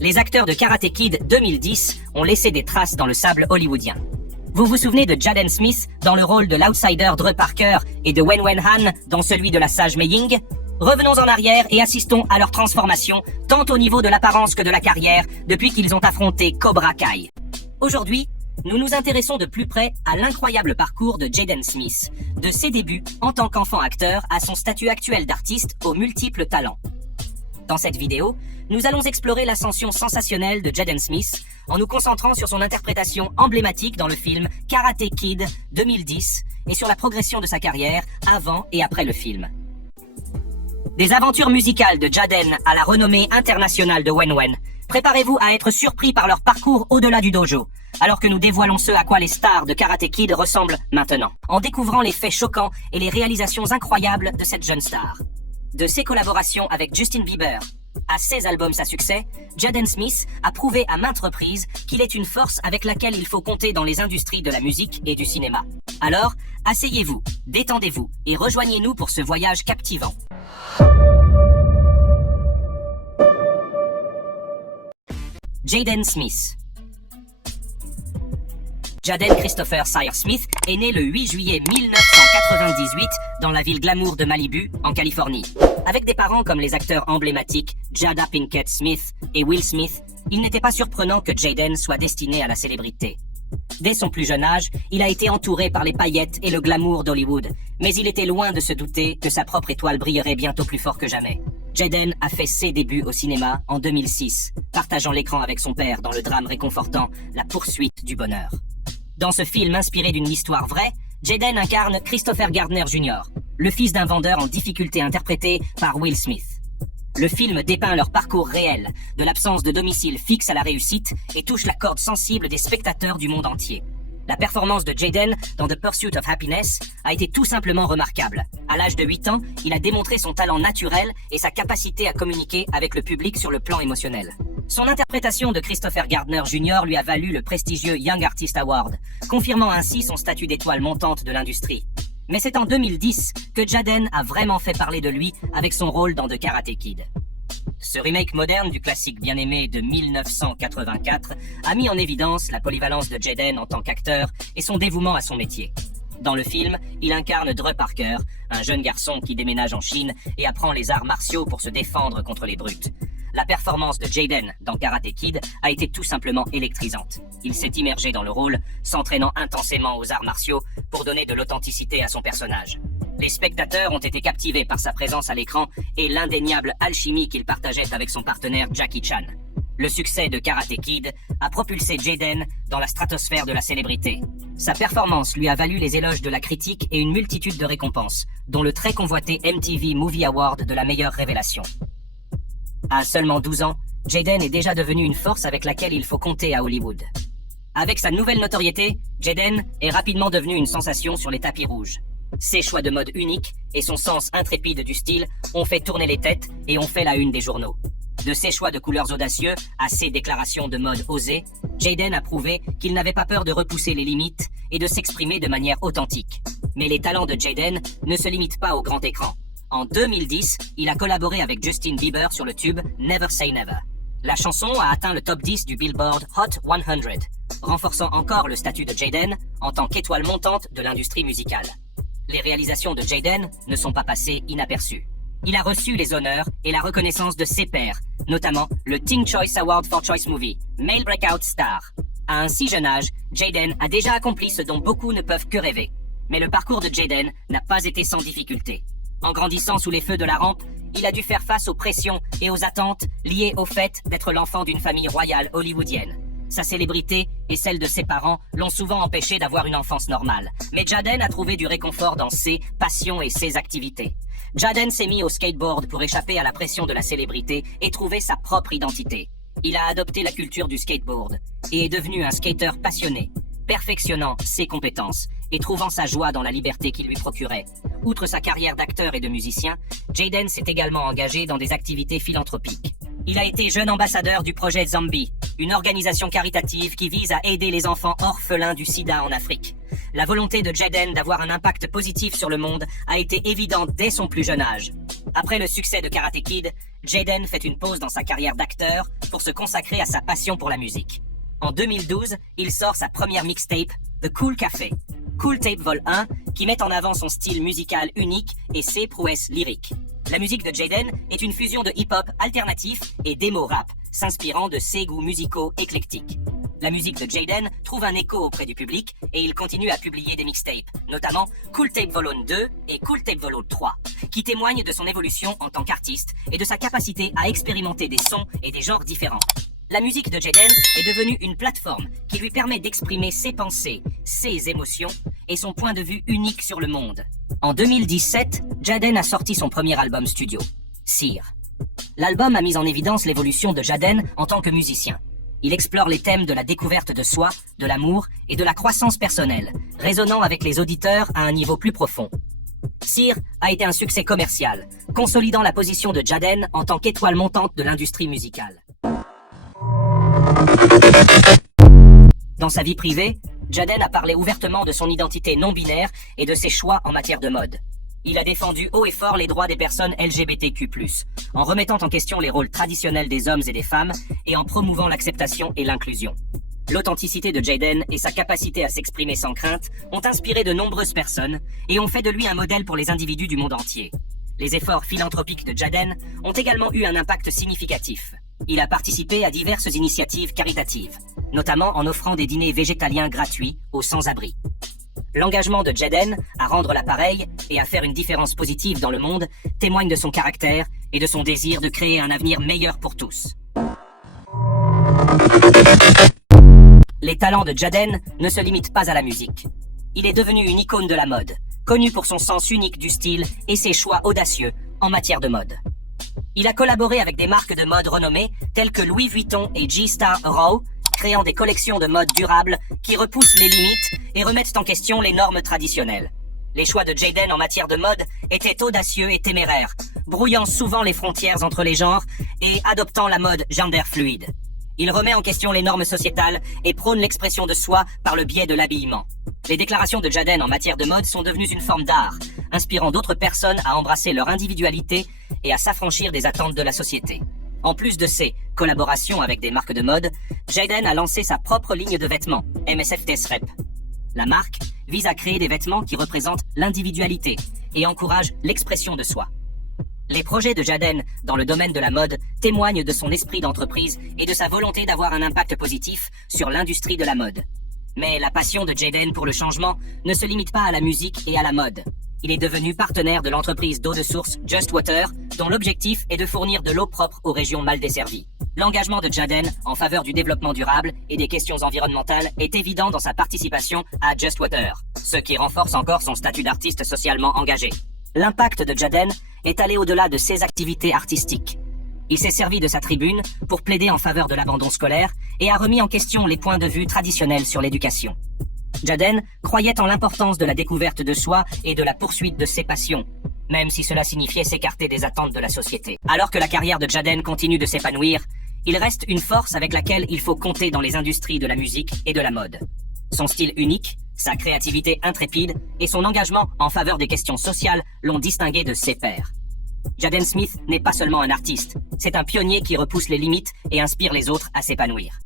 les acteurs de Karate Kid 2010 ont laissé des traces dans le sable hollywoodien. Vous vous souvenez de Jaden Smith dans le rôle de l'outsider Drew Parker et de Wen Han dans celui de la sage Mei Ying? Revenons en arrière et assistons à leur transformation, tant au niveau de l'apparence que de la carrière, depuis qu'ils ont affronté Cobra Kai. Aujourd'hui, nous nous intéressons de plus près à l'incroyable parcours de Jaden Smith, de ses débuts en tant qu'enfant acteur à son statut actuel d'artiste aux multiples talents. Dans cette vidéo, nous allons explorer l'ascension sensationnelle de Jaden Smith en nous concentrant sur son interprétation emblématique dans le film Karate Kid 2010 et sur la progression de sa carrière avant et après le film. Des aventures musicales de Jaden à la renommée internationale de Wen. Préparez-vous à être surpris par leur parcours au-delà du dojo, alors que nous dévoilons ce à quoi les stars de Karate Kid ressemblent maintenant, en découvrant les faits choquants et les réalisations incroyables de cette jeune star. De ses collaborations avec Justin Bieber à ses albums à succès, Jaden Smith a prouvé à maintes reprises qu'il est une force avec laquelle il faut compter dans les industries de la musique et du cinéma. Alors, asseyez-vous, détendez-vous et rejoignez-nous pour ce voyage captivant. Jaden Smith. Jaden Christopher Sire Smith est né le 8 juillet 1998 dans la ville glamour de Malibu, en Californie. Avec des parents comme les acteurs emblématiques Jada Pinkett Smith et Will Smith, il n'était pas surprenant que Jaden soit destiné à la célébrité. Dès son plus jeune âge, il a été entouré par les paillettes et le glamour d'Hollywood, mais il était loin de se douter que sa propre étoile brillerait bientôt plus fort que jamais. Jaden a fait ses débuts au cinéma en 2006, partageant l'écran avec son père dans le drame réconfortant La poursuite du bonheur. Dans ce film inspiré d'une histoire vraie, Jaden incarne Christopher Gardner Jr., le fils d'un vendeur en difficulté interprété par Will Smith. Le film dépeint leur parcours réel, de l'absence de domicile fixe à la réussite, et touche la corde sensible des spectateurs du monde entier. La performance de Jaden dans The Pursuit of Happiness a été tout simplement remarquable. À l'âge de 8 ans, il a démontré son talent naturel et sa capacité à communiquer avec le public sur le plan émotionnel. Son interprétation de Christopher Gardner Jr. lui a valu le prestigieux Young Artist Award, confirmant ainsi son statut d'étoile montante de l'industrie. Mais c'est en 2010 que Jaden a vraiment fait parler de lui avec son rôle dans The Karate Kid. Ce remake moderne du classique bien-aimé de 1984 a mis en évidence la polyvalence de Jaden en tant qu'acteur et son dévouement à son métier. Dans le film, il incarne Drew Parker, un jeune garçon qui déménage en Chine et apprend les arts martiaux pour se défendre contre les brutes. La performance de Jaden dans Karate Kid a été tout simplement électrisante. Il s'est immergé dans le rôle, s'entraînant intensément aux arts martiaux pour donner de l'authenticité à son personnage. Les spectateurs ont été captivés par sa présence à l'écran et l'indéniable alchimie qu'il partageait avec son partenaire Jackie Chan. Le succès de Karate Kid a propulsé Jaden dans la stratosphère de la célébrité. Sa performance lui a valu les éloges de la critique et une multitude de récompenses, dont le très convoité MTV Movie Award de la meilleure révélation. À seulement 12 ans, Jaden est déjà devenu une force avec laquelle il faut compter à Hollywood. Avec sa nouvelle notoriété, Jaden est rapidement devenu une sensation sur les tapis rouges. Ses choix de mode uniques et son sens intrépide du style ont fait tourner les têtes et ont fait la une des journaux. De ses choix de couleurs audacieux à ses déclarations de mode osées, Jaden a prouvé qu'il n'avait pas peur de repousser les limites et de s'exprimer de manière authentique. Mais les talents de Jaden ne se limitent pas au grand écran. En 2010, il a collaboré avec Justin Bieber sur le tube Never Say Never. La chanson a atteint le top 10 du Billboard Hot 100, renforçant encore le statut de Jaden en tant qu'étoile montante de l'industrie musicale. Les réalisations de Jaden ne sont pas passées inaperçues. Il a reçu les honneurs et la reconnaissance de ses pairs, notamment le Teen Choice Award for Choice Movie, Male Breakout Star. À un si jeune âge, Jaden a déjà accompli ce dont beaucoup ne peuvent que rêver. Mais le parcours de Jaden n'a pas été sans difficulté. En grandissant sous les feux de la rampe, il a dû faire face aux pressions et aux attentes liées au fait d'être l'enfant d'une famille royale hollywoodienne. Sa célébrité et celle de ses parents l'ont souvent empêché d'avoir une enfance normale. Mais Jaden a trouvé du réconfort dans ses passions et ses activités. Jaden s'est mis au skateboard pour échapper à la pression de la célébrité et trouver sa propre identité. Il a adopté la culture du skateboard et est devenu un skater passionné, perfectionnant ses compétences et trouvant sa joie dans la liberté qu'il lui procurait. Outre sa carrière d'acteur et de musicien, Jaden s'est également engagé dans des activités philanthropiques. Il a été jeune ambassadeur du projet Zombie, une organisation caritative qui vise à aider les enfants orphelins du sida en Afrique. La volonté de Jaden d'avoir un impact positif sur le monde a été évidente dès son plus jeune âge. Après le succès de Karate Kid, Jaden fait une pause dans sa carrière d'acteur pour se consacrer à sa passion pour la musique. En 2012, il sort sa première mixtape, The Cool Café. Cool Tape Vol 1, qui met en avant son style musical unique et ses prouesses lyriques. La musique de Jaden est une fusion de hip-hop alternatif et d'émo rap, s'inspirant de ses goûts musicaux éclectiques. La musique de Jaden trouve un écho auprès du public et il continue à publier des mixtapes, notamment Cool Tape Volume 2 et Cool Tape Volume 3, qui témoignent de son évolution en tant qu'artiste et de sa capacité à expérimenter des sons et des genres différents. La musique de Jaden est devenue une plateforme qui lui permet d'exprimer ses pensées, ses émotions et son point de vue unique sur le monde. En 2017, Jaden a sorti son premier album studio, Seer. L'album a mis en évidence l'évolution de Jaden en tant que musicien. Il explore les thèmes de la découverte de soi, de l'amour et de la croissance personnelle, résonnant avec les auditeurs à un niveau plus profond. Seer a été un succès commercial, consolidant la position de Jaden en tant qu'étoile montante de l'industrie musicale. Dans sa vie privée, Jaden a parlé ouvertement de son identité non-binaire et de ses choix en matière de mode. Il a défendu haut et fort les droits des personnes LGBTQ+, en remettant en question les rôles traditionnels des hommes et des femmes et en promouvant l'acceptation et l'inclusion. L'authenticité de Jaden et sa capacité à s'exprimer sans crainte ont inspiré de nombreuses personnes et ont fait de lui un modèle pour les individus du monde entier. Les efforts philanthropiques de Jaden ont également eu un impact significatif. Il a participé à diverses initiatives caritatives, notamment en offrant des dîners végétaliens gratuits aux sans-abri. L'engagement de Jaden à rendre l'appareil et à faire une différence positive dans le monde témoigne de son caractère et de son désir de créer un avenir meilleur pour tous. Les talents de Jaden ne se limitent pas à la musique. Il est devenu une icône de la mode, connu pour son sens unique du style et ses choix audacieux en matière de mode. Il a collaboré avec des marques de mode renommées telles que Louis Vuitton et G-Star Raw, créant des collections de mode durables qui repoussent les limites et remettent en question les normes traditionnelles. Les choix de Jaden en matière de mode étaient audacieux et téméraires, brouillant souvent les frontières entre les genres et adoptant la mode gender fluide. Il remet en question les normes sociétales et prône l'expression de soi par le biais de l'habillement. Les déclarations de Jaden en matière de mode sont devenues une forme d'art, inspirant d'autres personnes à embrasser leur individualité et à s'affranchir des attentes de la société. En plus de ses collaborations avec des marques de mode, Jaden a lancé sa propre ligne de vêtements, MSF Tesrep. La marque vise à créer des vêtements qui représentent l'individualité et encouragent l'expression de soi. Les projets de Jaden dans le domaine de la mode témoignent de son esprit d'entreprise et de sa volonté d'avoir un impact positif sur l'industrie de la mode. Mais la passion de Jaden pour le changement ne se limite pas à la musique et à la mode. Il est devenu partenaire de l'entreprise d'eau de source Just Water, dont l'objectif est de fournir de l'eau propre aux régions mal desservies. L'engagement de Jaden en faveur du développement durable et des questions environnementales est évident dans sa participation à Just Water, ce qui renforce encore son statut d'artiste socialement engagé. L'impact de Jaden est allé au-delà de ses activités artistiques. Il s'est servi de sa tribune pour plaider en faveur de l'abandon scolaire et a remis en question les points de vue traditionnels sur l'éducation. Jaden croyait en l'importance de la découverte de soi et de la poursuite de ses passions, même si cela signifiait s'écarter des attentes de la société. Alors que la carrière de Jaden continue de s'épanouir, il reste une force avec laquelle il faut compter dans les industries de la musique et de la mode. Son style unique, sa créativité intrépide et son engagement en faveur des questions sociales l'ont distingué de ses pairs. Jaden Smith n'est pas seulement un artiste, c'est un pionnier qui repousse les limites et inspire les autres à s'épanouir.